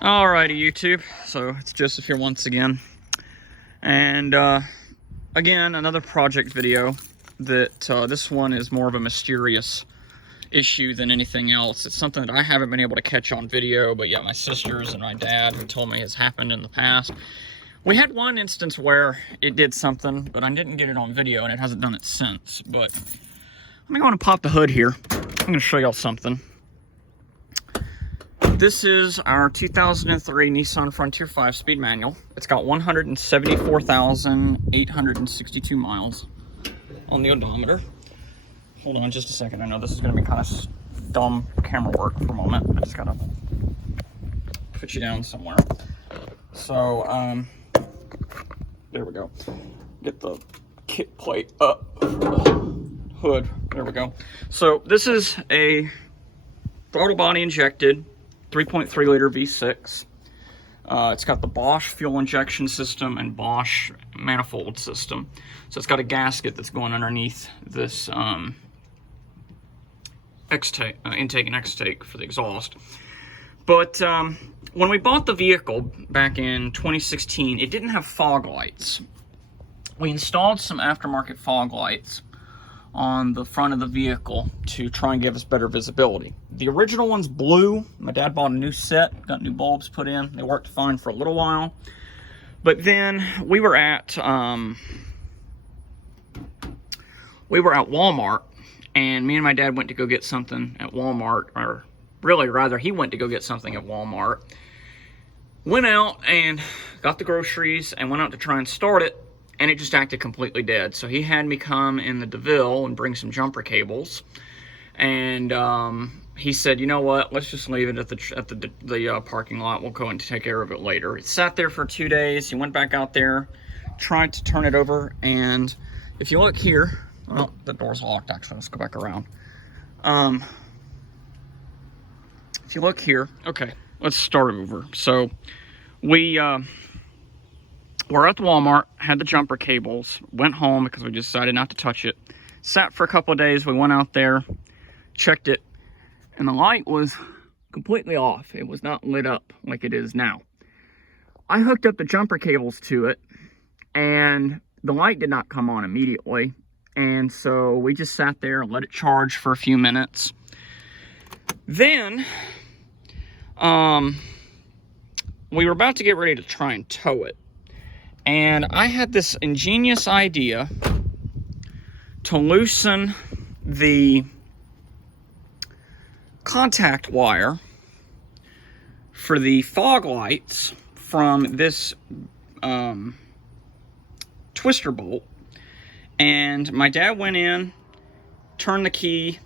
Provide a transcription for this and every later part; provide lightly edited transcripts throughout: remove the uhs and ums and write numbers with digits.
Alrighty, YouTube. So it's Joseph here once again, and again another project video. That this one is more of a mysterious issue than anything else. It's something that I haven't been able to catch on video, but yet my sisters and my dad have told me has happened in the past. We had one instance where it did something, but I didn't get it on video, and it hasn't done it since. But I'm going to pop the hood here. I'm going to show y'all something. This is our 2003 Nissan Frontier 5-speed manual. It's got 174,862 miles on the odometer. Hold on just a second. I know this is going to be kind of dumb camera work for a moment. I just got to put you down somewhere. So, there we go. Get the kit plate up. Hood. There we go. So, this is a throttle body injected 3.3 liter V6. It's got the Bosch fuel injection system and Bosch manifold system. So it's got a gasket that's going underneath this intake and extake for the exhaust. But when we bought the vehicle back in 2016, it didn't have fog lights. We installed some aftermarket fog lights on the front of the vehicle to try and give us better visibility. The original one's blue. My dad bought a new set, got new bulbs put in. They worked fine for a little while. But then we were at Walmart, and me and my dad went to go get something at Walmart, or really rather he went to go get something at Walmart. Went out and got the groceries and went out to try and start it, and it just acted completely dead. So he had me come in the DeVille and bring some jumper cables. And he said, you know what, let's just leave it at the parking lot. We'll go and take care of it later. It sat there for 2 days. He went back out there, tried to turn it over. And if you look here, oh, the door's locked actually. Let's go back around. If you look here, okay, let's start over. So we... we're at the Walmart, had the jumper cables, went home because we decided not to touch it. Sat for a couple of days, we went out there, checked it, and the light was completely off. It was not lit up like it is now. I hooked up the jumper cables to it, and the light did not come on immediately. And so we just sat there and let it charge for a few minutes. Then, we were about to get ready to try and tow it. And I had this ingenious idea to loosen the contact wire for the fog lights from this twister bolt. And my dad went in, turned the key,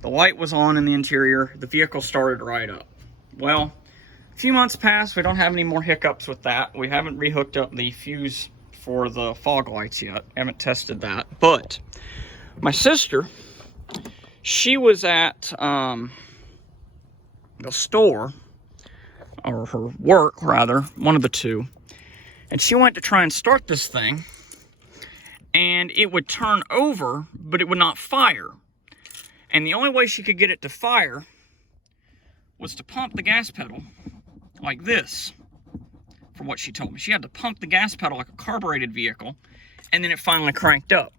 the light was on in the interior, the vehicle started right up. Well, a few months passed, we don't have any more hiccups with that. We haven't rehooked up the fuse for the fog lights yet. Haven't tested that. But my sister, she was at the store, or her work rather, one of the two, and she went to try and start this thing, and it would turn over, but it would not fire. And the only way she could get it to fire was to pump the gas pedal like this, from what she told me. She had to pump the gas pedal like a carbureted vehicle, and then it finally cranked up.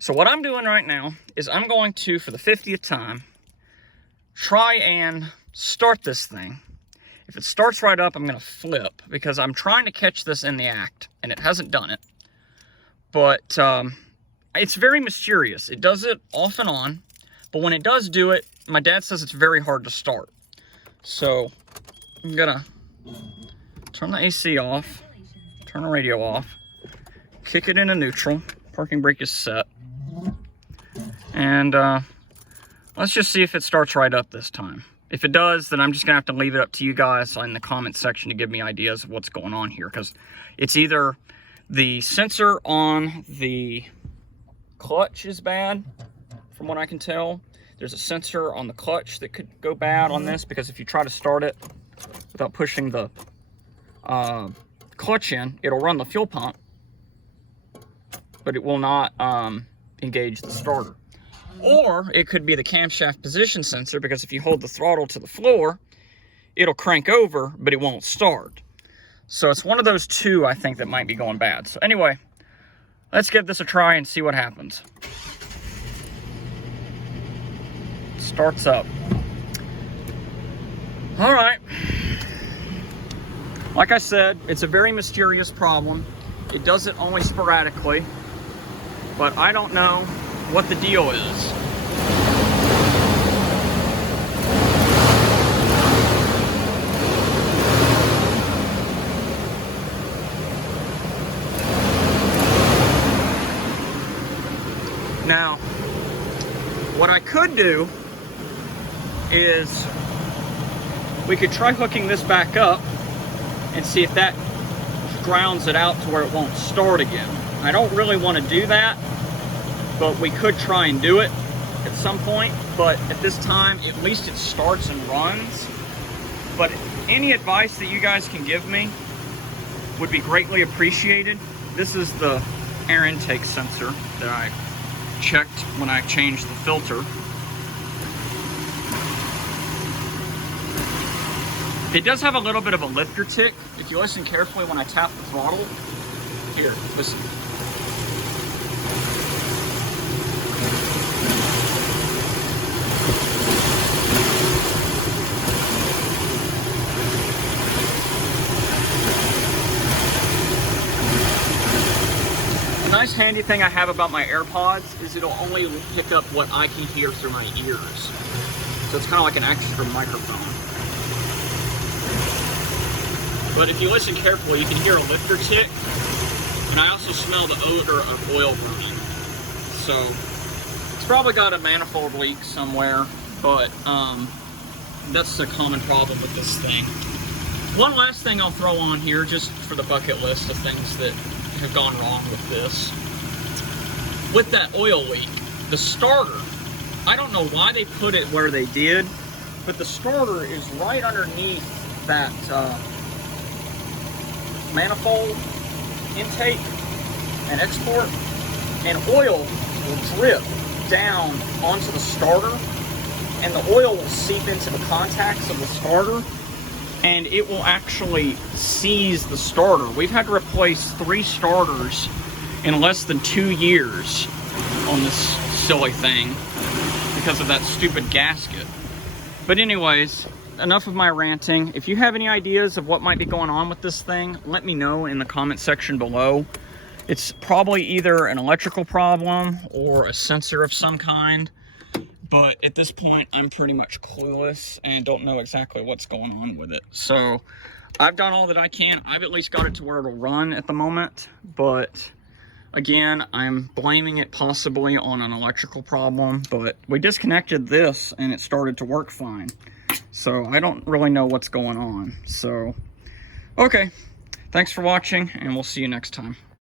So what I'm doing right now is I'm going to, for the 50th time, try and start this thing. If it starts right up, I'm going to flip, because I'm trying to catch this in the act, and it hasn't done it. But it's very mysterious. It does it off and on, but when it does do it, my dad says it's very hard to start. So I'm gonna turn the AC off, turn the radio off, kick it into neutral, parking brake is set, and let's just see if it starts right up this time. If it does, then I'm just gonna have to leave it up to you guys in the comment section to give me ideas of what's going on here, because it's either the sensor on the clutch is bad, from what I can tell. There's a sensor on the clutch that could go bad on this, because if you try to start it without pushing the clutch in, it'll run the fuel pump, but it will not engage the starter. Or it could be the camshaft position sensor, because if you hold the throttle to the floor, it'll crank over, but it won't start. So it's one of those two, I think, that might be going bad. So anyway, let's give this a try and see what happens. Starts up. All right. Like I said, it's a very mysterious problem. It does it only sporadically, but I don't know what the deal is. Now, what I could do is we could try hooking this back up and see if that grounds it out to where it won't start again. I don't really want to do that, but we could try and do it at some point. But at this time, at least it starts and runs. But any advice that you guys can give me would be greatly appreciated. This is the air intake sensor that I checked when I changed the filter. It does have a little bit of a lifter tick. If you listen carefully when I tap the throttle, here, listen. The nice handy thing I have about my AirPods is it'll only pick up what I can hear through my ears. So it's kind of like an extra microphone. But if you listen carefully, you can hear a lifter tick, and I also smell the odor of oil burning. So it's probably got a manifold leak somewhere, but that's a common problem with this thing. One last thing I'll throw on here, just for the bucket list of things that have gone wrong with this. With that oil leak, the starter, I don't know why they put it where they did, but the starter is right underneath that manifold intake and export, and oil will drip down onto the starter, and the oil will seep into the contacts of the starter, and it will actually seize the starter. We've had to replace 3 starters in less than 2 years on this silly thing because of that stupid gasket. But anyways, enough of my ranting. If you have any ideas of what might be going on with this thing, let me know in the comment section below. It's probably either an electrical problem or a sensor of some kind, but at this point I'm pretty much clueless and don't know exactly what's going on with it. So I've done all that I can. I've at least got it to where it'll run at the moment, but again, I'm blaming it possibly on an electrical problem, but we disconnected this and it started to work fine. So I don't really know what's going on. So, okay. Thanks for watching, and we'll see you next time.